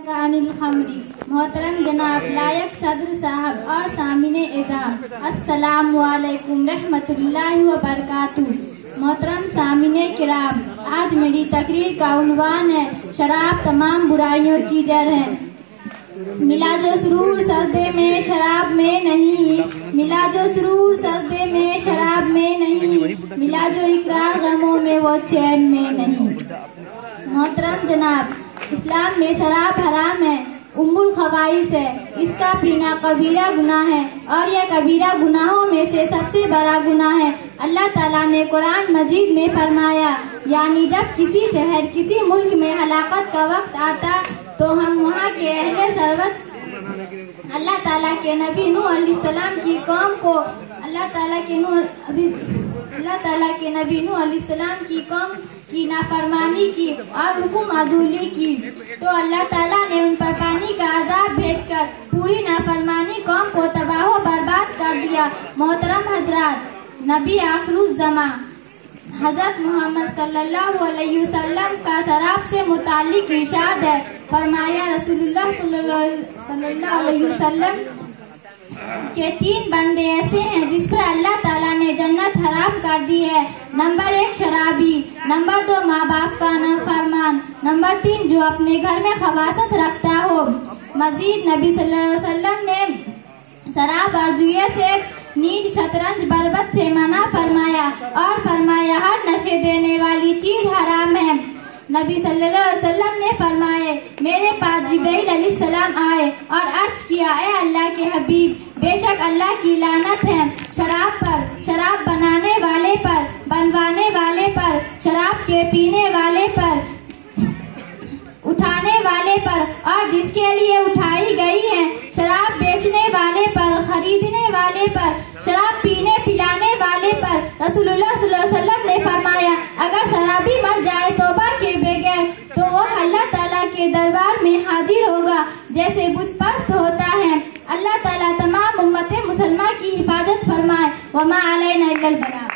अनिल खमरी। मोहतरम जनाब लायक सदर साहब और सामिने एजाम, अस्सलाम वालेकुम रहमतुल्लाहि व बरकातुहू। मोहतरम सामिने किराम, आज मेरी तकरीर का उन्वान है शराब तमाम बुराइयों की जड़ है। मिला जो सुरूर सजदे में शराब में नहीं, मिला जो सुरूर सजदे में शराब में नहीं, मिला जो इकरार गमों में वो चैन में नहीं। मोहतरम जनाब, इस्लाम में शराब हराम है, उम्मुल खबाइस है, इसका पीना कबीरा गुनाह है और यह कबीरा गुनाहों में से सबसे बड़ा गुनाह है। अल्लाह ताला ने कुरान मजीद में फरमाया, यानी जब किसी शहर किसी मुल्क में हलाकत का वक्त आता तो हम वहाँ के अहले सरवत अल्लाह ताला के नबी नूह अलैहिस्सलाम की कौम को अल्लाह ताला के नबी नूह अलैहिस्सलाम की कौम की नाफरमानी की और हुक्म अदूली की, तो अल्लाह ताला ने उन पर पानी का अजाब भेजकर पूरी नाफरमानी कौम को तबाह बर्बाद कर दिया। मोहतरम हजरात, नबी आखिरुज़्ज़मा हजरत मोहम्मद सल्लल्लाहु अलैहि वसल्लम का शराब से मुताल्लिक इरशाद है। फरमाया, रसूलुल्लाह सल्लल्लाहु अलैहि वसल्लम के 3 बंदे ऐसे हैं जिस पर अल्लाह ताला ने जन्नत हराम कर दी है। नंबर 1 शराबी, नंबर 2 माँ बाप का नाफरमान, नंबर 3 जो अपने घर में खबासत रखता हो। मजीद नबी सल्लल्लाहु अलैहि वसल्लम ने शराब और जुए से नीज शतरंज बरबत से मना फरमाया और फरमाया, हर नशे देने वाली चीज हराम है। नबी सल्लल्लाहु अलैहि वसल्लम ने फरमाए, मेरे पास जिब्राइल अलैहिस्सलाम आए और अर्ज किया, ए अल्लाह के हबीब, बेशक अल्लाह की लानत है शराब पर, शराब बनाने वाले पर, बनवाने वाले पर, शराब के पीने वाले पर, उठाने वाले पर और जिसके लिए उठाई गई है, शराब बेचने वाले पर, खरीदने वाले पर, शराब पीने पिलाने वाले पर। रसूलुल्लाह सल्लल्लाहु अलैहि वसल्लम ने फरमाया, अगर शराबी मर जाए तौबा के बगैर तो वो अल्लाह ताला के दरबार में हाजिर होगा जैसे बुतपरस्त होता है। अल्लाह ताला तमाम उम्मत मुसलमान की हिफाजत फरमाए। वमा अलैना इल्लल बलाग।